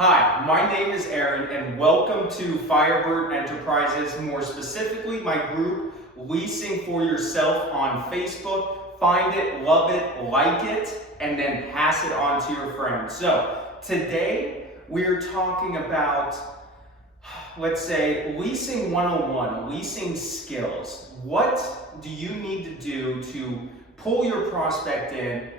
Hi, my name is Aaron and welcome to Firebird Enterprises, more specifically my group Leasing for Yourself on Facebook. Find it, love it, like it, and then pass it on to your friends. So today we're talking about, let's say, Leasing 101, leasing skills. What do you need to do to pull your prospect in,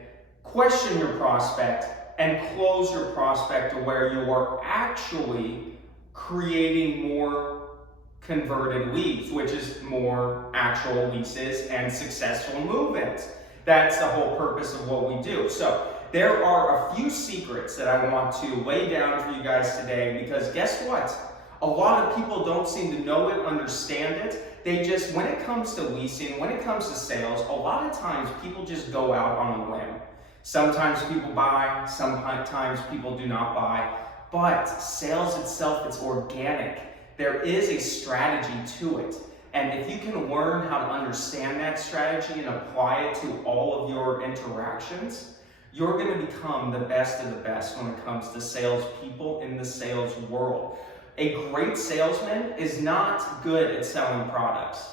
question your prospect, and close your prospect to where you are actually creating more converted leads, which is more actual leases and successful move-ins. That's the whole purpose of what we do. So there are a few secrets that I want to lay down for you guys today, because guess what? A lot of people don't seem to know it, understand it. They just, when it comes to leasing, when it comes to sales, a lot of times people just go out on a whim. Sometimes people buy, sometimes people do not buy, but sales itself, it's organic. There is a strategy to it. And if you can learn how to understand that strategy and apply it to all of your interactions, you're going to become the best of the best when it comes to salespeople in the sales world. A great salesman is not good at selling products,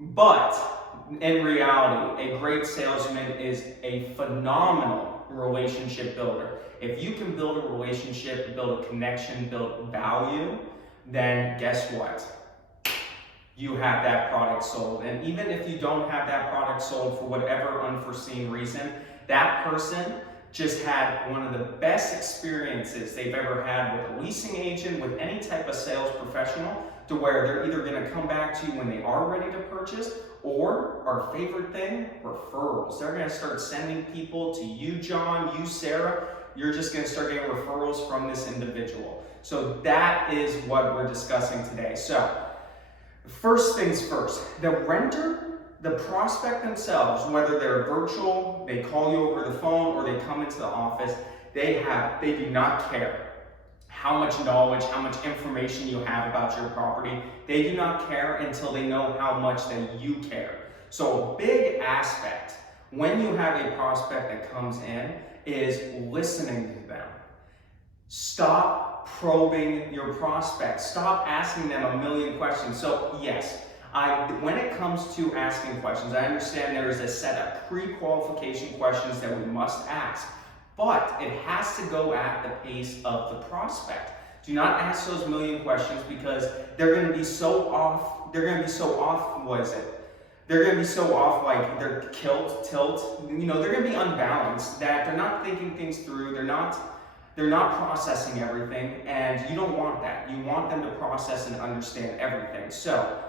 but in reality, a great salesman is a phenomenal relationship builder. If you can build a relationship, build a connection, build value, then guess what? You have that product sold. And even if you don't have that product sold for whatever unforeseen reason, that person just had one of the best experiences they've ever had with a leasing agent, with any type of sales professional, to where they're either going to come back to you when they are ready to purchase, or our favorite thing, referrals. They're going to start sending people to you, John, you, Sarah. You're just going to start getting referrals from this individual. So that is what we're discussing today. So first things first, the renter, the prospect themselves, whether they're virtual, they call you over the phone, or they come into the office, they do not care how much knowledge, how much information you have about your property. They do not care until they know how much that you care. So a big aspect when you have a prospect that comes in is listening to them. Stop probing your prospect. Stop asking them a million questions. So yes, when it comes to asking questions, I understand there is a set of pre-qualification questions that we must ask, but it has to go at the pace of the prospect. Do not ask those million questions, because they're going to be so off. They're going to be so off. What is it? They're going to be so off, like they're tilt. You know, they're going to be unbalanced, that they're not thinking things through. They're not processing everything, and you don't want that. You want them to process and understand everything. So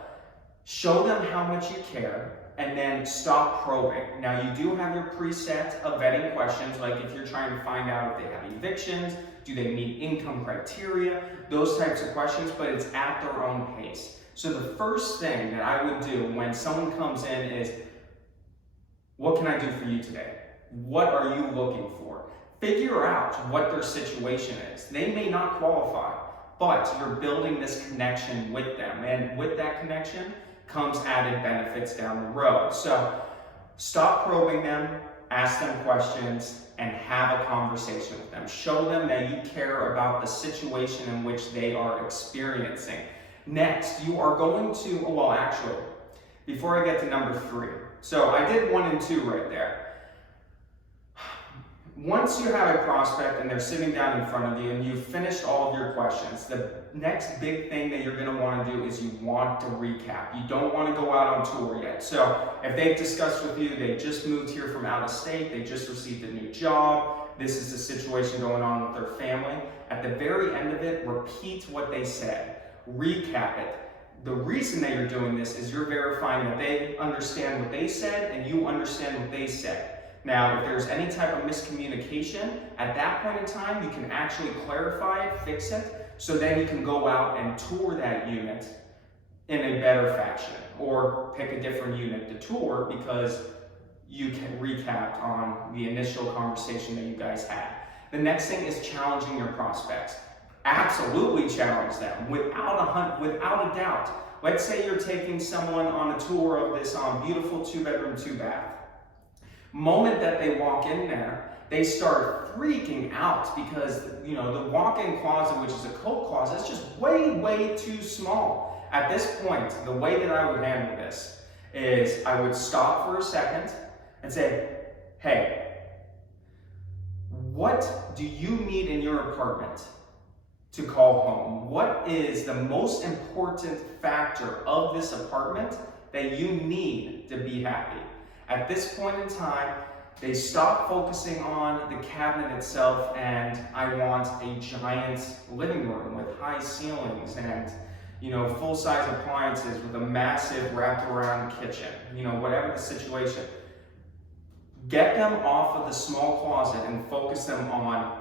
show them how much you care, and then stop probing. Now, you do have your preset of vetting questions, like if you're trying to find out if they have evictions, do they meet income criteria, those types of questions, but it's at their own pace. So the first thing that I would do when someone comes in is, what can I do for you today? What are you looking for? Figure out what their situation is. They may not qualify, but you're building this connection with them, and with that connection comes added benefits down the road. So stop probing them, ask them questions, and have a conversation with them. Show them that you care about the situation in which they are experiencing. Next, you are going to, well, actually, before I get to number 3, so I did 1 and 2 right there. Once you have a prospect and they're sitting down in front of you and you've finished all of your questions, the next big thing that you're going to want to do is you want to recap. You don't want to go out on tour yet. So if they've discussed with you, they just moved here from out of state, they just received a new job, this is the situation going on with their family, at the very end of it, repeat what they said. Recap it. The reason that you're doing this is you're verifying that they understand what they said and you understand what they said. Now, if there's any type of miscommunication, at that point in time, you can actually clarify it, fix it, so then you can go out and tour that unit in a better fashion, or pick a different unit to tour because you can recap on the initial conversation that you guys had. The next thing is challenging your prospects. Absolutely challenge them without a doubt. Let's say you're taking someone on a tour of this beautiful 2-bedroom, 2-bath. Moment that they walk in there they start freaking out because, you know, the walk-in closet, which is a coat closet, is just way too small. At this point, the way that I would handle this is I would stop for a second and say, hey, what do you need in your apartment to call home? What is the most important factor of this apartment that you need to be happy? At this point in time, they stop focusing on the cabinet itself and I want a giant living room with high ceilings and, you know, full-size appliances with a massive wraparound kitchen, you know, whatever the situation. Get them off of the small closet and focus them on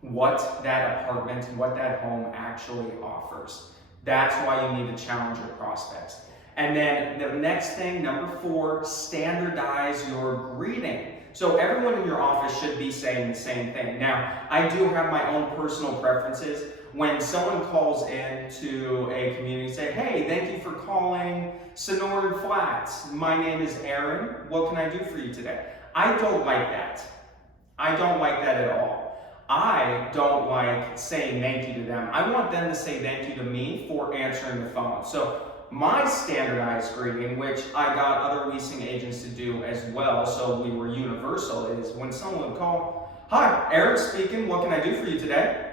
what that apartment, what that home actually offers. That's why you need to challenge your prospects. And then the next thing, number 4, standardize your greeting. So everyone in your office should be saying the same thing. Now, I do have my own personal preferences. When someone calls in to a community and say, hey, thank you for calling Sonoran Flats. My name is Aaron. What can I do for you today? I don't like that. I don't like that at all. I don't like saying thank you to them. I want them to say thank you to me for answering the phone. So my standardized greeting, which I got other leasing agents to do as well, so we were universal, is when someone would call, hi, Aaron speaking, what can I do for you today?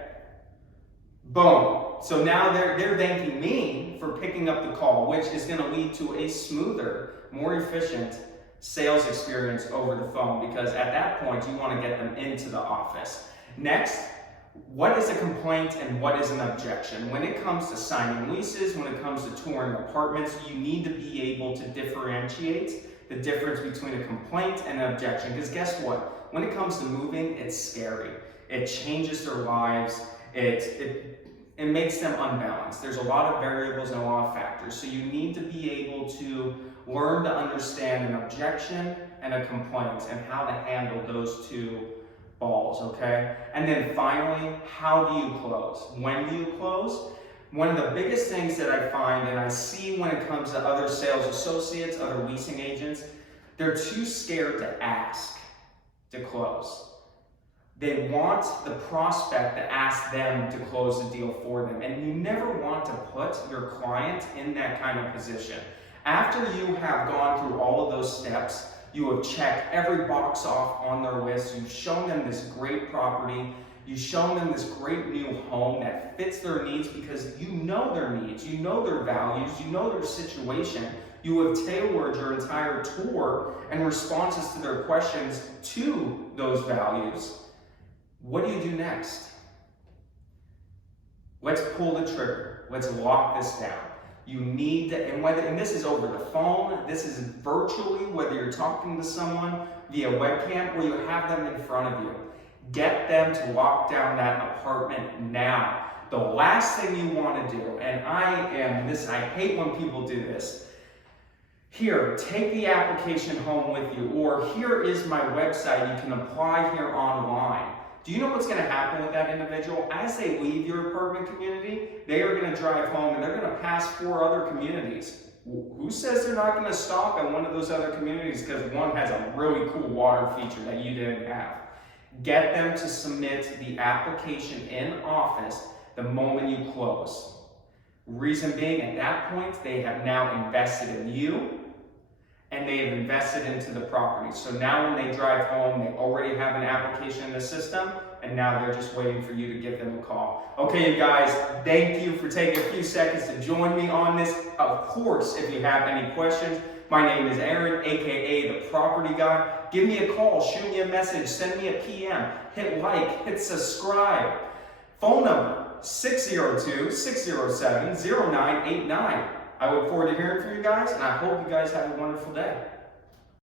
Boom. So now they're thanking me for picking up the call, which is going to lead to a smoother, more efficient sales experience over the phone, because at that point you want to get them into the office. Next, what is a complaint and what is an objection? When it comes to signing leases, when it comes to touring apartments, you need to be able to differentiate the difference between a complaint and an objection. Because guess what? When it comes to moving, it's scary. It changes their lives. It makes them unbalanced. There's a lot of variables and a lot of factors. So you need to be able to learn to understand an objection and a complaint and how to handle those two balls, okay? And then finally, how do you close? When do you close? One of the biggest things that I find and I see when it comes to other sales associates, other leasing agents, they're too scared to ask to close. They want the prospect to ask them to close the deal for them. And you never want to put your client in that kind of position. After you have gone through all of those steps, you have checked every box off on their list, you've shown them this great property, you've shown them this great new home that fits their needs because you know their needs, you know their values, you know their situation. You have tailored your entire tour and responses to their questions to those values. What do you do next? Let's pull the trigger. Let's lock this down. You need to, and this is over the phone, this is virtually, whether you're talking to someone via webcam or you have them in front of you. Get them to lock down that apartment now. The last thing you want to do, and I hate when people do this. Here, take the application home with you, or here is my website, you can apply here online. Do you know what's going to happen with that individual? As they leave your apartment community, they are going to drive home and they're going to pass 4 other communities. Who says they're not going to stop at one of those other communities because one has a really cool water feature that you didn't have? Get them to submit the application in office the moment you close. Reason being, at that point, they have now invested in you and they have invested into the property. So now when they drive home, they already have an application in the system, and now they're just waiting for you to give them a call. Okay, you guys, thank you for taking a few seconds to join me on this. Of course, if you have any questions, my name is Aaron, aka the Property Guy. Give me a call, shoot me a message, send me a PM, hit like, hit subscribe. Phone number, 602-607-0989. I look forward to hearing from you guys, and I hope you guys have a wonderful day.